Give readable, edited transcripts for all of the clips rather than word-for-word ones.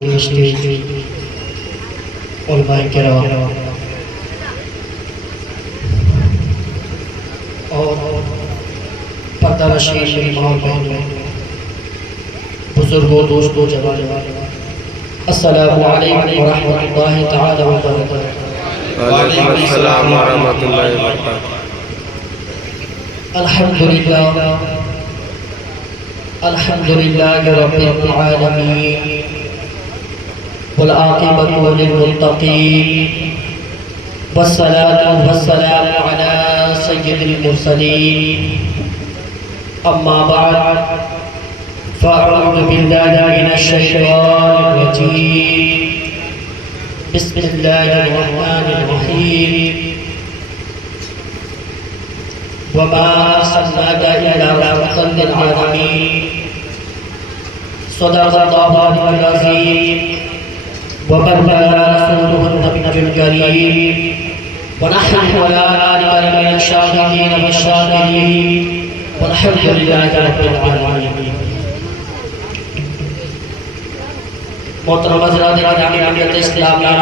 उलमाए किराम और पर्दानशीन इमाम बहनों, बुजुर्गों, दोस्तों, जवानों, अस्सलामु अलैकुम व रहमतुल्लाहि तआला व बरकातुहू। वालेकुम अस्सलाम व रहमतुल्लाहि व बरकातुहू। अल्हम्दुलिल्लाह अल्हम्दुलिल्लाहि रब्बिल आलमीन वल आक़िबतु लिल मुत्तक़ीन वस्सलातु वस्सलामु अला सय्यिदिल मुरसलीन। अम्मा बअद फ़अऊज़ु बिल्लाहि मिनश शैतानिर रजीम। बिस्मिल्लाहिर रहमानिर रहीम। वमा अर्सलनाका इल्ला रहमतन लिल आलमीन। सदक़ल्लाहुल अज़ीम व बल्लगना रसूलुहुन नबियुल करीम व नहनु अला ज़ालिका मिनश शाहिदीन व शाकिरीन वल्हम्दुलिल्लाहि रब्बिल आलमीन। मोहतरम हज़रात जमीयत इस्लामिया,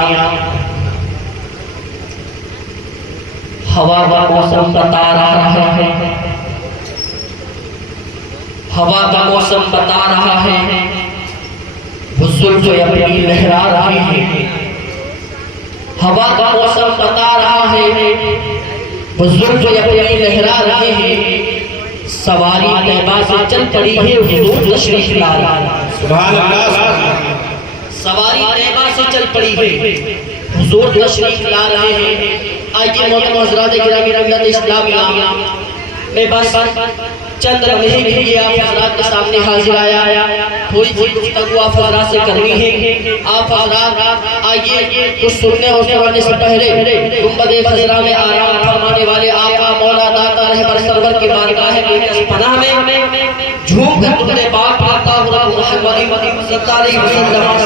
हवा का मौसम बता रहा है, हवा का मौसम बता रहा है, वो जुल्फ़ अपनी लहरा रही है। हवा का मौसम बता रहा है, वो जुल्फ़ अपनी लहरा रहे हैं। सवारी तैबा से चल पड़ी है, हुजूर तशरीफ ला रहे हैं। सुभान अल्लाह। सवारी तैबा से चल पड़ी है, हुजूर तशरीफ ला रहे हैं। आइए मोहतरम हज़रात गिरामी मिल्लत इस्लामिया, मैं बस चंद लम्हे के लिए आप हज़रात के सामने हाजिर आया। थोड़ी सी गुफ्तगू आप हज़रात से करनी है। आप हज़रात आइए कुछ सुनने और सुनाने से पहले गुंबद खज़रा में आराम फरमाने वाले आका मौला दाता रहबर सरवर की बारगाह में पनाह में झूम कर दुरूद पाक पढ़ता हूँ। मुहम्मद सल्लल्लाहु अलैहि वसल्लम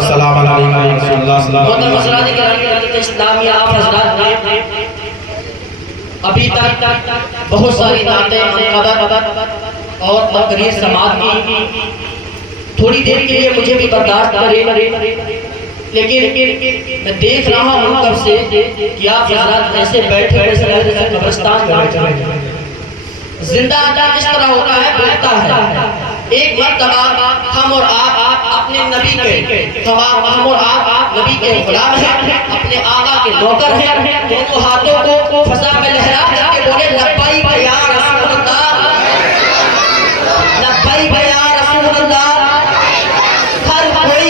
सल्लल्लाहु अलैहि वसल्लम। इस्लामिया आप हज़रात ने अभी तक बहुत सारी नातें और तकरीर समाअत की। थोड़ी देर के लिए मुझे भी बर्दाश्त करें, लेकिन मैं देख रहा हूँ कब से कि आप हज़रात ऐसे बैठे जैसे कब्रिस्तान में बैठे। जिंदा आदमी किस तरह होता है, बोलता है। एक मर्तबा हम और आप अपने नबी के हम और आप नबी के गुलाम हैं, अपने आका के नौकर हैं। दोनों हाथों को फसा में लहरा करके बोले लब्बैक या रसूल अल्लाह, लब्बैक या रसूल अल्लाह। हर कोई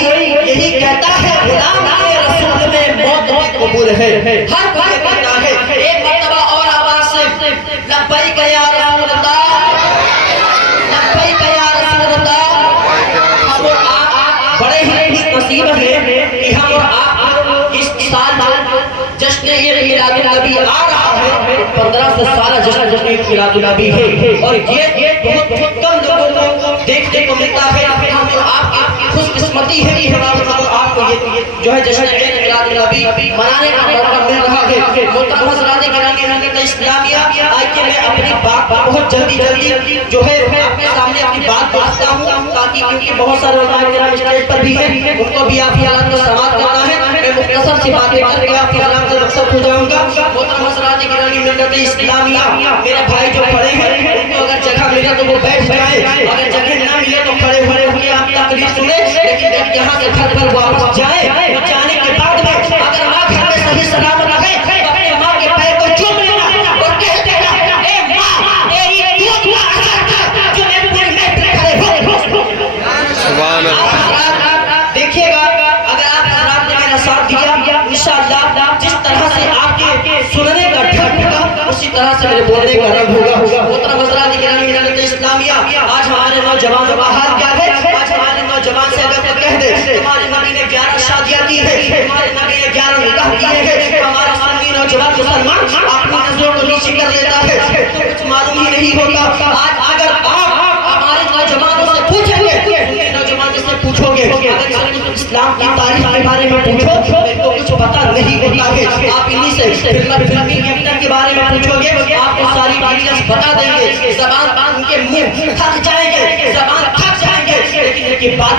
यही कहता है गुलाम के रसूल में मौत भी कबूल है। हर कोई कहता है। एक मर्तबा और आवाज से लब्बैक या रसूल अल्लाह, लब्बैक या रसूल अल्लाह। हम और आप बड़े ही खुशनसीब हैं कि हम और आप इस साल जश्न मिलादुन नबी आ रहा है। 1500 साल जश्न मिलादुन नबी है और ये बहुत कम लोगों को देखने को मिलता है। हम और आपकी खुशकिस्मती है कि हम और आपको ये जो है जश्न मिलादुन नबी मनाने का मौका मिल रहा है। मोहतरम हज़रात गिरामी मिल्लत इस्लामिया, आइए मैं अपनी बात बहुत जल्दी जो है आपके सामने अपनी बात रखता हूँ, ताकि क्योंकि बहुत सारे उलमा किराम स्टेज पर भी हैं, उनको भी आप हालात को समाप्त करना है। मैं मुख्तसर सी बातें करके आपके हालात से रुखसत हो जाऊंगा। मोहतरम हज़रात गिरामी मिल्लत इस्लामिया, मेरे भाई जो खड़े हैं उनको अगर जगह मिले तो वो बैठ जाए, अगर जगह ना मिले तो खड़े होके आप तकरीर सुने। लेकिन जब यहाँ से घर पर वापस जाए, जाने के बाद में अगर माँ घर में सही सलामत रहे, अपने माँ के पैर को चूम लेना और कह देना, ए माँ तेरी दूध का असर था जो मैं पूरे में खड़े हो। सुभान अल्लाह। देखिएगा अगर आप हज़रात ने मेरा साथ दिया, इंशाअल्लाह जिस तरह से आपके सुनने का ढंग होगा उसी तरह से मेरे बोलने का रंग होगा। मोहतरम हज़रात गिरामी मिल्लत इस्लामिया, आज हमारे नौजवानों का हाल क्या है? आज हमारे नौजवान से अगर कोई कह दे हमारे नबी ने 11 शादियां की है, हमारे नबी ने 11 निकाह किए हैं, हमारा सुन्नी नौजवान मुसलमान अपनी नजरों को नीचे कर लेता है, तो कुछ मालूम ही नहीं होता। आज अगर आप हमारे नौजवानों से पूछेंगे, नौजवान से पूछोगे अगर इस्लाम की तारीख के बारे में पूछो तो कुछ पता नहीं होता है। आप इन्हीं से फिल्मी एक्टर के बारे में पूछोगे आपको सारी डिटेल्स बता देंगे। ज़बान उनके मुंह थक जाए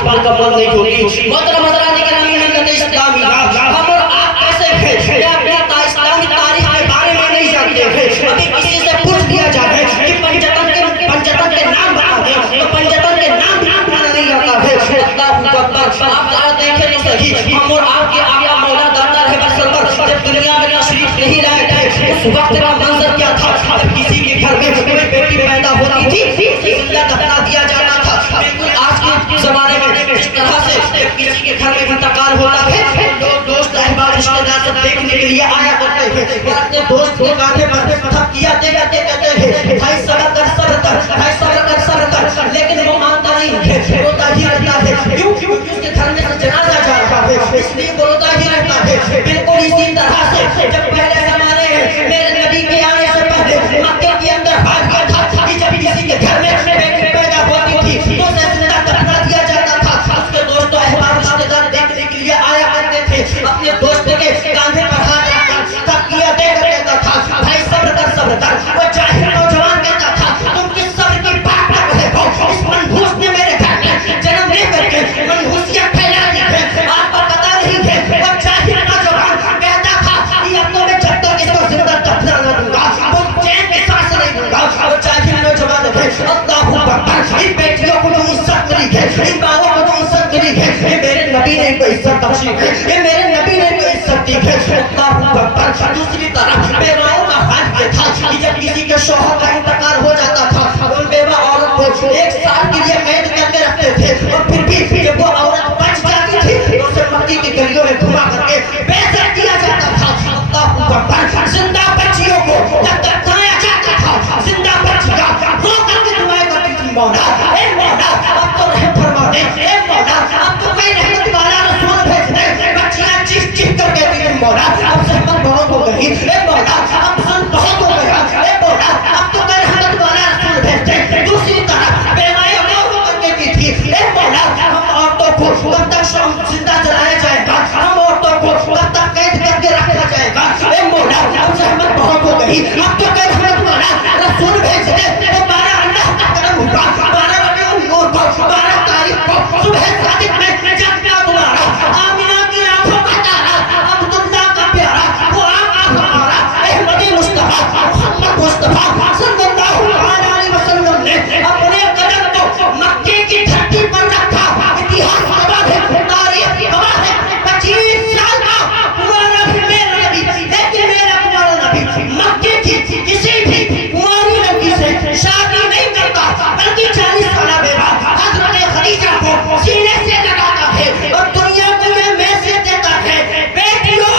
मुकम्मल नहीं होती। मोहतरम हज़रात गिरामी मिल्लत इस्लामी, हम और आप कैसे हैं या अपनी इस्लामी तारीख के बारे में नहीं जानते हैं। अभी किसी से पूछ दिया जाए कि पंजतन के नाम बता दे तो पंजतन के नाम भी बताना नहीं आता है। अल्लाहू अकबर। आप जरा देखें तो सही, हम और आपके आका मौला दाता रहे बरसर जब दुनिया में तशरीफ नहीं लाए गए उस वक्त का मंजर क्या था? जब किसी के घर में कोई बेटी पैदा होती थी उसे जिंदा दफना दिया जाता था। बिल्कुल आज के जमाने में जिस तरह से जब किसी के घर में इंतकाल होता है लोग दोस्त अहबाब रिश्तेदार सब देखने के लिए आया करते हैं और अपने दोस्त के कांधे पर थप किया देते कहते हैं भाई सब्र कर सब्र कर, भाई सब्र कर सब्र कर, लेकिन वो मानता नहीं है, रोता ही रहता है। क्यों? क्योंकि उसके घर में से जनाजा जा रहा है, इसलिए वो रोता ही रहता है। बिल्कुल इसी तरह से जब पहले जमाने में मेरे नबी के आने से पहले मक्के के अंदर बात किया था कि जब किसी के घर में बेटी पैदा होती थी तो उसे जिंदा दफना दिया जाता था। उसके दोस्तों अहबाब रिश्तेदार देखने के लिए आया करते थे, अपने दोस्त के कांधे पर हाथ रखकर थप किया देता था भाई सब्र कर सब्र कर। वो जाहिल नौजवान कहता था तुम किस सब्र की बात कर रहे हो? इस मनहूस ने मेरे घर में जन्म लेकर के मनहूसियत फैला दी है, आपको पता नहीं है। वो जाहिल नौजवान कहता था कि अब तो मैं जब तक इसको जिंदा दफना न दूंगा वो चैन की सांस नहीं दूंगा। वो जाहिल नौजवान है। अल्लाहू अकबर। इन बेटियों को जो इज्जत मिली है, इन माओं को जो इज्जत मिली है, ये मेरे नबी ने इनको इज्जत बख्शी है, ये मेरे नबी ने इनको इज्जत दी है। अल्लाहू अकबर। दूसरी तरफ बेवाओं का हाल ये था कि जब किसी के शौहर का इंतकाल हो जाता था उन बेवा औरत को 1 साल के लिए कैद करके रखते थे और फिर भी जब वो औरत बच जाती थी तो उसे मक्की की गलियों में घुमा करके बेइज्जत किया जाता था। अल्लाहू अकबर। जिंदा बच्चियों को जब दफनाया जाता था, जिंदा बच्चियां रो करके दुआएं करती थी मौला ए मौला अब तो रहम फरमा दे, ए मौला अब तो कोई रहमत वाला रसूल भेज दे। बच्चियां चीख चीख कर कहती थी मौला अब सहमत बहुत हो गई, ए मौला अब सुन बहुत हो गया, ए मौला अब तो कोई रहमत वाला रसूल भेज दे। दूसरी तरफ बेवाएं रो करके कहती थी ए मौला हम औरतों को कब तक जिंदा जलाया जाएगा, हम औरतों को कब तक कैद करके रखा जाएगा, ए मौला अब सहमत बहुत हो गई, अब तो कोई रहमत वाला रसूल भेज दे। 12 अल्लाह का करम हुआ, 12 रबीउल नूर को 12 तारीख को सुबह सादिक में जब क्या तुम्हारा आमिना की आंखों का तारा अब्दुल्ला का प्यारा वो आका हमारा अहमदी मुस्तफा मोहम्मद मुस्तफा सल्लल्लाहु अलैहि वसल्लम ने अपने कदम को मक्के की धरती पर रखा। इतिहास गवाह है, तारीख गवाह है, 25 साल का कुंवारा भी मेरा नबी, लेकिन मेरा कुंवारा नबी मक्के की किसी भी कुंवारी लड़की से शादी नहीं करता, बल्कि 40 साल बेवा हजरत खदीजा को सीने से लगाता है और दुनिया को ये मैसेज देता है बेटियों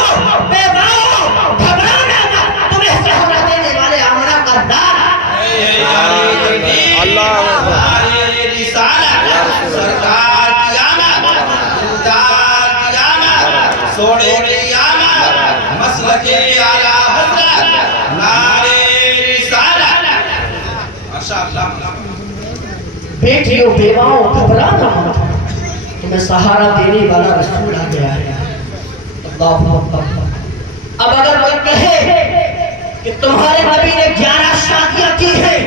बेवाओं घबराना मत, तुम्हें सहारा देने वाले आमना का दार अल्लाह सरकार की आमद, सरकार की आमद, सोने की आमद, मसलके आला हज़रत, नारे रिसालत। माशाअल्लाह। बेटियों बेवाओं घबराना मत, तुम्हें सहारा देने वाला रसूल आ गया है। अल्लाहू अकबर। अब अगर कोई कहे कि तुम्हारे नबी ने 11 शादियां की हैं,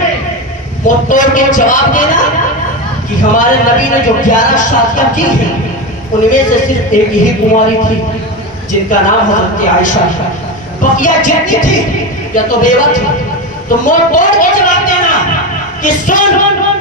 वो तोड़ के जवाब देना कि हमारे नबी ने जो 11 शादियां की हैं उनमें से सिर्फ एक ही कुंवारी थी जिनका नाम हजरत आयशा है, बकिया जितनी थी या तो बेवा थी। तो मुंह तोड़ के जवाब देना कि सुन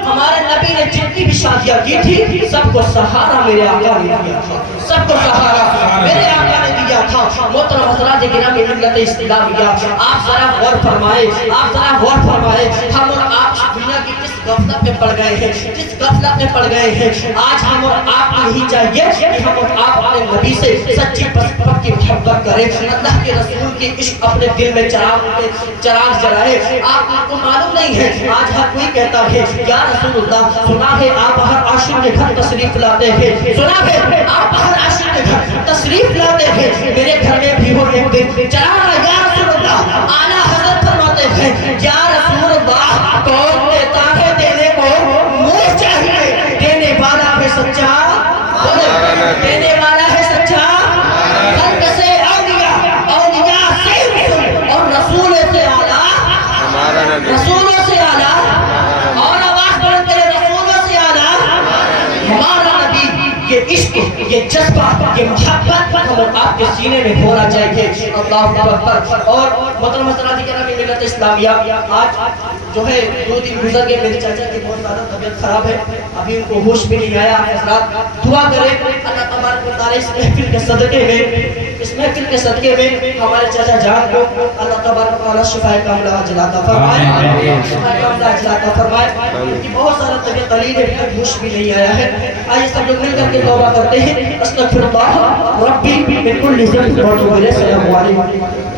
हमारे नबी ने जितनी भी शादियां की थी सबको सहारा मेरे आका ने दिया था, सबको सहारा मेरे आका ने दिया था। मोहतरम हज़रात गिरामी मिल्लत इस्लामिया, आप जरा गौर फरमाए, आप जरा गौर फरमाए, हम और आप दुनिया की किस गफलत में पड़ गए हैं, जिस गफलत में पड़ गए हैं। आज हम और आपको यही चाहिए कि हम और आप अपने नबी से सच्ची पक्की मोहब्बत करें, अल्लाह के रसूल की इश्क अपने दिल में चिराग जलाए। आपको मालूम नहीं है आज हर कोई कहता है या रसूलुल्लाह, सुना है आप हर आशिक के घर तशरीफ लाते हैं, सुना है आप हर आशिक के घर तशरीफ लाते हैं, मेरे घर में भी हो एक दिन चला या रसूलुल्लाह। आला हज़रत फरमाते हैं या रसूलुल्लाह कौन देता है देने को मुंह चाहिए, देने वाला है सच्चा, देने वाला है सच्चा, खल्क से औलिया, औलिया से रसूल और रसूल से आला, रसूलों से आला और आवाज बुलंद करे रसूलों से आला हमारा नबी ये इश्क, ये जज्बा, ये मोहब्बत हम आपके सीने में होना चाहिए। अल्लाहु अकबर। और मोहतरम हज़रात किराम मिल्लत इस्लामिया, आज जो है 2 दिन गुजर गए, मेरे चाचा की बहुत ज़्यादा तबीयत खराब है, अभी उनको होश भी नहीं आया। हज़रात दुआ करें अल्लाह तबारक व तआला इस महफिल के सदके में, इस महफिल के सदके में हमारे चाचा जान को अल्लाह तबारक व तआला शिफाए कामिला अजल अता फरमाए, शिफाए कामिला अजल अता फरमाए। उनकी बहुत ज़्यादा तबीयत अलील है, अभी होश भी नहीं आया है। आइए सब लोग मिलकर के तौबा करते हैं। अस्तगफिरुल्लाह रब्बी मिन कुल्ली ज़ंब व अतूबु इलैह। अस्सलामु अलैकुम।